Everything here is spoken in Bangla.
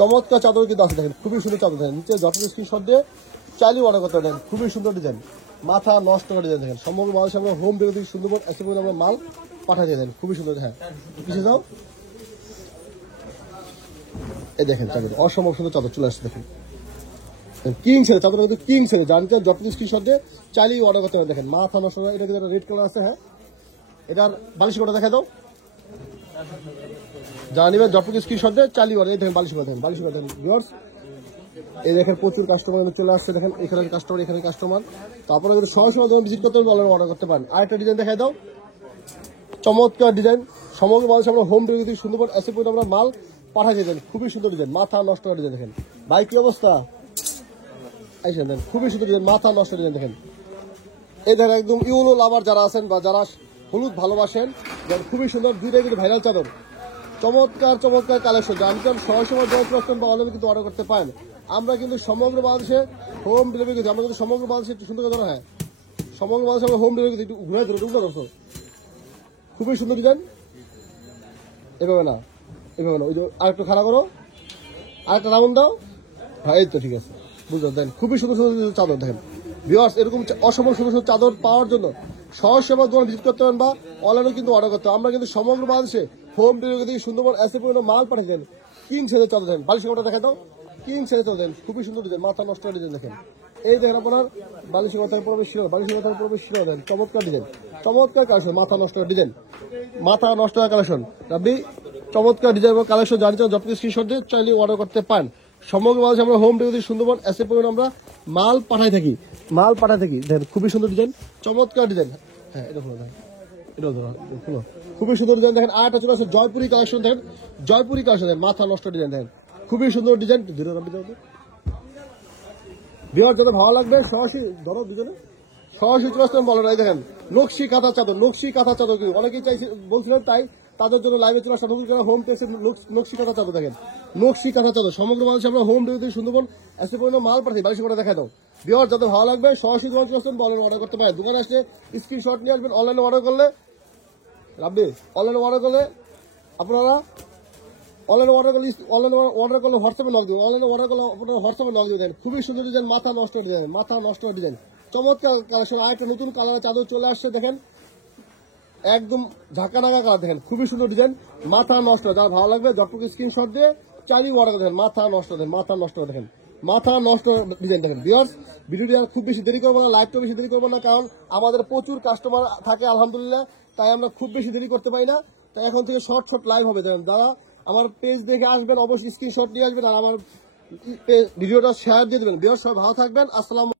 চমৎকার চাদর কিন্তু আছে দেখেন, খুবই সুন্দর চাদর দেখেন, নিচে যত স্ক্রিনশট দিয়ে চাইলেই অর্ডার করতে দেখেন, খুবই সুন্দর ডিজাইন, মাথা নষ্ট করে ডিজাইন দেখেন। সমগ্র বাংলাদেশে আমরা হোম ডেলিভারি সুন্দরবন এসে করে আমরা মাল পাঠিয়ে দিয়ে দেন, খুবই সুন্দর। হ্যাঁ পিছিয়ে যাও, এই দেখেন চাদর, অসম্ভব সুন্দর চাদর চলে আসছে দেখেন, কিং ছেলে চাদর কিন্তু কিং ছেলে, জানতে যত স্ক্রিনশট দিয়ে চাইলেই অর্ডার করতে হবে দেখেন, মাথা নষ্ট করে। এটা কিন্তু রেড কালার আছে, হ্যাঁ এটার বালিশ কোটা দেখা দাও, যা নিবেন যতটুকু স্ক্রিনশট দিয়ে চালিয়ে অর্ডার। এই দেখেন বালিশ কোটা দেখেন, বালিশ কোটা দেখেন ভিউয়ার্স, এই দেখেন প্রচুর কাস্টমার চলে আসছে দেখেন, এখানে কাস্টমার এখানে কাস্টমার, তারপরে কিন্তু সরাসরি যখন ভিজিট করতে হবে অর্ডার করতে পারেন। আরেকটা ডিজাইন দেখাই দাও, চমৎকার ডিজাইন, সমগ্র বাংলাদেশে আমরা হোম ডেলিভারি সুন্দরবন এসে পর্যন্ত আমরা মাল পাঠিয়ে দেন, খুবই সুন্দর ডিজাইন, মাথা নষ্ট করা ডিজাইন দেখেন। ভাই কি অবস্থা, আইসেন দেন, খুবই সুন্দর ডিজাইন, মাথা নষ্ট ডিজাইন দেখেন। এই দেখেন একদম ইউলো লাভার যারা আছেন বা যারা হলুদ ভালোবাসেন, খুবই সুন্দর, দুইটাই কিন্তু ভাইরাল চাদর, চমৎকার চমৎকার কালেকশন, জানতেন সরাসরি জয়েন্ট রাখতেন বা অনলাইনে কিন্তু অর্ডার করতে পারেন। আমরা কিন্তু সমগ্র বাংলাদেশে হোম ডেলিভারি করছি, আমরা কিন্তু সমগ্র বাংলাদেশে একটু সুন্দর করে, হ্যাঁ সমগ্র বাংলাদেশে আমরা হোম ডেলিভারি একটু ঘুরে ধরে ঢুকতে পারছো, খুবই সুন্দর ডিজাইন। এভাবে না, এভাবে না, ওই যে আরেকটু খাড়া করো, আরেকটা রাউন্ড দাও, হ্যাঁ এই তো ঠিক আছে, বুঝলেন দেন, খুবই সুন্দর সুন্দর চাদর দেখেন ভিউয়ার্স। এরকম অসম্ভব সুন্দর সুন্দর চাদর পাওয়ার জন্য সরাসরি আমার দোকান ভিজিট করতে পারেন বা অনলাইনে কিন্তু অর্ডার করতে হবে। আমরা কিন্তু সমগ্র বাংলাদেশে হোম ডেলিভারি থেকে সুন্দরবন এসে পর্যন্ত মাল পাঠিয়ে দেন। কিং ছেড়ে চাদর দেন, বালিশ কোটা দেখা দাও, কিং ছেড়ে চাদর দেন, খুবই সুন্দর ডিজাইন, মাথা নষ্ট ডিজাইন দেখেন। এই দেখেন আপনার বালিশ কথার পরে শিরো, বালিশ কথার পরে শিরো দেন, চমৎকার ডিজাইন, চমৎকার কালেকশন, মাথা নষ্ট ডিজাইন, মাথা নষ্ট কালেকশন। আপনি চমৎকার ডিজাইন এবং কালেকশন জানতে যত স্ক্রিনশট দিয়ে চাইলে অর্ডার করতে পারেন। সমগ্র বাংলাদেশে আমরা হোম ডেলিভারি সুন্দরবন এসে পর্যন্ত আমরা মাল পাঠাই থাকি, মাল পাঠাই থাকি দেখেন, খুবই সুন্দর ডিজাইন, চমৎকার ডিজাইন। হ্যাঁ এটা খুলো দেখেন, এটা খুলো, খুবই সুন্দর ডিজাইন দেখেন। আরেকটা চলে আসে জয়পুরি কালেকশন দেখেন, জয়পুরি কালেকশন দেখেন, মাথা নষ্ট ডিজাইন দেখেন, খুবই সুন্দর ডিজাইন। বিহার যাদের ভালো লাগবে সরাসরি ধরো দুজনে সরাসরি চলে আসতেন বলেন। এই দেখেন নকশি কাঁথা চাদর, নকশি কাঁথা চাদর কিন্তু অনেকেই চাইছে বলছিলেন, তাই তাদের জন্য লাইভে চলে আসা নতুন করে হোম টেক্সের নকশি কাঁথা চাদর দেখেন, নকশি কাঁথা চাদর। সমগ্র বাংলাদেশে আমরা হোম ডেলিভারি সুন্দরবন এসে পর্যন্ত মাল পাঠাই, 22 করে দেখা দাও। বিহার যাদের ভালো লাগবে সরাসরি দোকান চলে আসতেন বলেন, অর্ডার করতে পারেন। দোকানে আসলে স্ক্রিনশট নিয়ে আসবেন, অনলাইনে অর্ডার করলে রাব্বি, অনলাইনে অর্ডার করলে আপনারা অনলাইনে অর্ডার করলে হোয়াটসঅ্যাপে লগ দেবেন, অনলাইনে অর্ডার করলে আপনারা হোয়াটসঅ্যাপে লগ দেবেন। খুবই সুন্দর ডিজাইন, মাথা নষ্ট ডিজাইন, মাথা নষ্ট ডিজাইন, চমৎকার কালেকশন। আরেকটা নতুন কালারের চাদর চলে আসছে দেখেন, একদম ঝাঁকানাকা কালার দেখেন, খুবই সুন্দর ডিজাইন, মাথা নষ্ট। যারা ভালো লাগবে যতটুকু স্ক্রিনশট দিয়ে চালিয়ে অর্ডার দেখেন, মাথা নষ্ট দেখেন, মাথা নষ্ট দেখেন, মাথা নষ্ট ডিজাইন দেখেন। ভিউয়ার্স ভিডিওটি আর খুব বেশি দেরি করবো না, লাইভটা বেশি দেরি করবো না, কারণ আমাদের প্রচুর কাস্টমার থাকে আলহামদুলিল্লাহ, তাই আমরা খুব বেশি দেরি করতে পারি না। তাই এখন থেকে শর্ট শর্ট লাইভ হবে দেখেন। যারা আমার পেজ দেখে আসবেন অবশ্যই স্ক্রিনশট নিয়ে আসবেন আর আমার ভিডিওটা শেয়ার দিয়ে দেবেন। ভিউয়ার্স সবাই ভালো থাকবেন, আসসালাম।